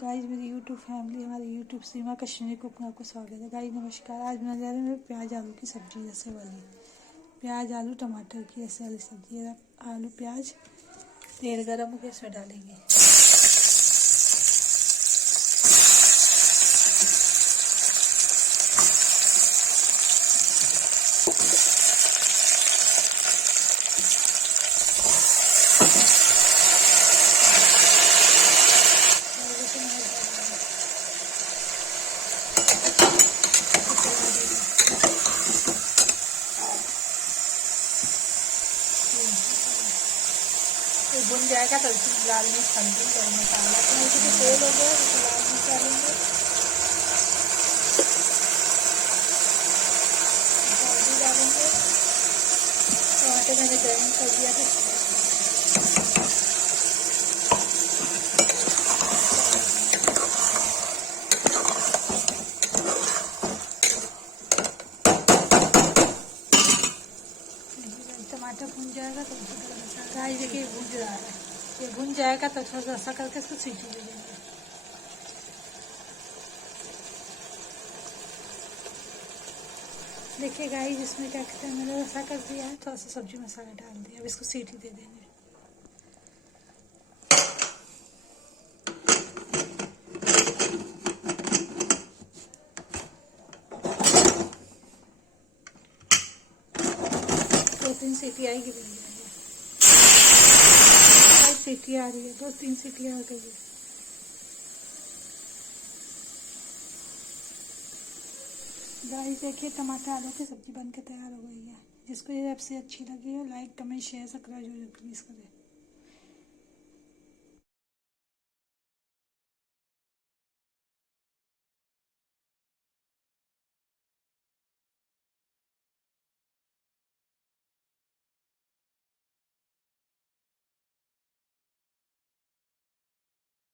Guys, मेरी YouTube family, हमारी YouTube सीमा Kashmiri cook में आपको स्वागत है। गाइस नमस्कार। आज बनाने जा रहे हैं प्याज आलू की सब्जी जैसे वाली, प्याज आलू टमाटर की ऐसे वाली सब्जी। आलू प्याज तेल गरम होकर इसमें डालेंगे। तो भुन जाएगा तो लाल मिर्च हल्दी गरम मसाला तो तेल हो गया तो लाल मिर्च डालेंगे, हल्दी डालेंगे। टमाटर मैंने ग्राइंड कर दिया था, टमाटर भुन जाएगा तो गरम मसाला। गाइस देखिए भुन रहा है, ये भुन जाएगा तो थोड़ा सा ऐसा करके इसको सीटी दे देंगे। देखिए गाइस इसमें क्या कहते हैं, मैंने ऐसा कर दिया है, थोड़ा सा सब्जी मसाला डाल दिया। अब इसको सीटी दे देंगे। दो तीन सीटी आएगी, बन जाएगा। सीटी आ रही है, 2-3 सीटी आ गई है। गाइस देखिए टमाटर आलू की सब्जी बनके तैयार हो गई है। जिसको ये रेसिपी अच्छी लगी हो, लाइक कमेंट शेयर सब्सक्राइब जरूर प्लीज़ करें।